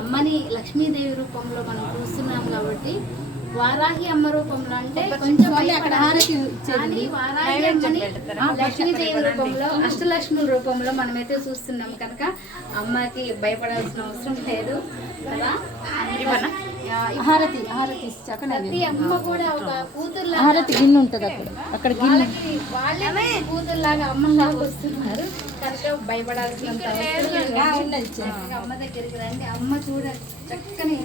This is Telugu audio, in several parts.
అమ్మని లక్ష్మీదేవి రూపంలో మనం చూస్తున్నాం కాబట్టి వారాహి అమ్మ రూపంలో అంటే కొంచెం కానీ వారాహి అమ్మని లక్ష్మీదేవి రూపంలో అష్టలక్ష్మి రూపంలో మనమైతే చూస్తున్నాం కనుక అమ్మకి భయపడాల్సిన అవసరం లేదు కదా. ప్రతి అమ్మ కూడా ఒక కూతురులాగా గిన్నె ఉంటుంది అక్కడ వాళ్ళే కూతురులాగా అమ్మలాగా వస్తున్నారు కనుక భయపడాల్సినంత అమ్మ దగ్గరికి రండి. అమ్మ చూడ చక్కని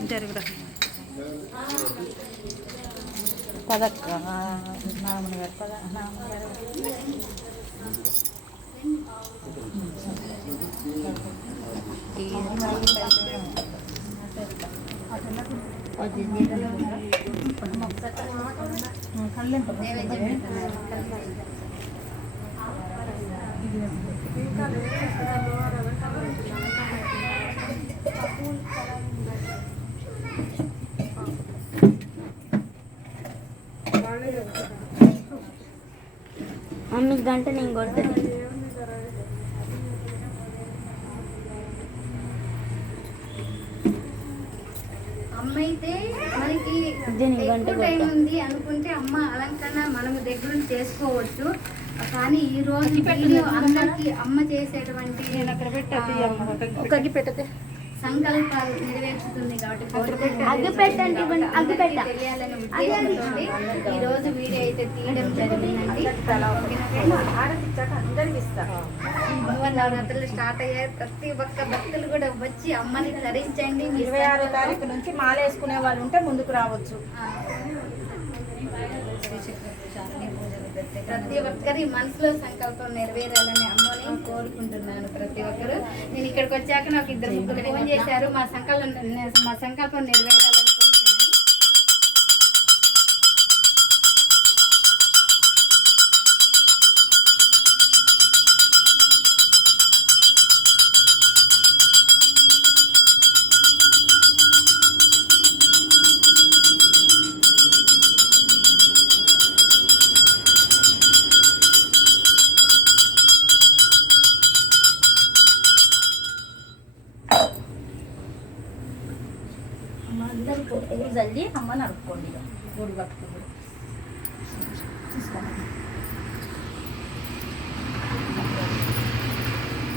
పదక్క మమ్మీ గంట నేను కొడతాను. అమ్మ అయితే మనకి ఎక్కువ టైం ఉంది అనుకుంటే అమ్మ అలంకరణ మనం దగ్గర చేసుకోవచ్చు. కానీ ఈ రోజు వీడియో అందరికి అమ్మ చేసేటువంటి సంకల్పాలు నెరవేర్చుతుంది కాబట్టి తెలియాలనే ఉద్దేశంతో ఈ రోజు వీడియో అయితే తీయడం జరిగిందండి. నవరాత్రులు స్టార్ట్ అయ్యాయి. ప్రతి ఒక్క భక్తులు కూడా వచ్చి అమ్మని ధరించండి. 26వ తారీఖు నుంచి మాల వేసుకునే వాళ్ళు ఉంటే ముందుకు రావచ్చు. ప్రతి ఒక్కరి మనసులో సంకల్పం నెరవేరాలని అమ్మని కోరుకుంటున్నాను. ప్రతి ఒక్కరు నేను ఇక్కడికి వచ్చాక నాకు 2 ముగ్గురు ఫోన్ చేశారు మా సంకల్పం నెరవేరాలని కోరుతున్నాను. అందరూ పొట్టులు చల్లి అమ్మని అడుక్కోండి. గూడు కట్టుకోండి.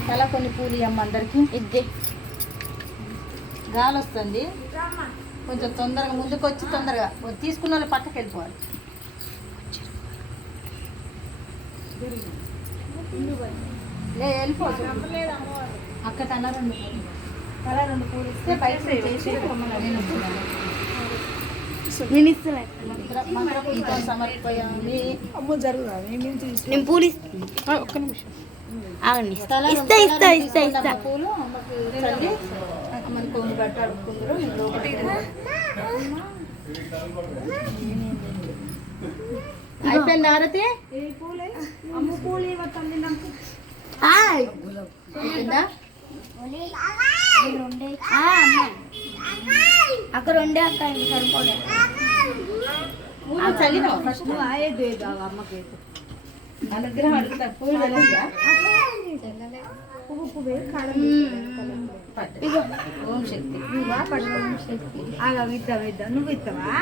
చాలా కొన్ని పూలు అమ్మ అందరికి ఇద్ది గాలి వస్తుంది. కొంచెం తొందరగా ముందుకు వచ్చి తొందరగా తీసుకున్న వాళ్ళు పక్కకి వెళ్ళిపోవాలి. వెళ్ళిపోవచ్చు అక్క తన 2 పూలు ఇస్తే బయట చేసి సమర్పయామి. అమ్మ జరుగుతుంది. నేను పూలు ఒక్క నిమిషం ఇస్తా పూలు అమ్మకి చల్లి అమ్మని కొంగు బట్ట అడుక్కుందరు. అయిపోయింది ఆరతి. అమ్మ పూలు ఇవ్వండి నాకు. అక్కడ ఉండే అక్క సరిపోలే చల్లినా ఫస్ట్ అమ్మకి అనుగ్రహం అడుగుతా. పూలు చల్లిందా? ఓం శక్తి. నువ్వు ఇస్తావా?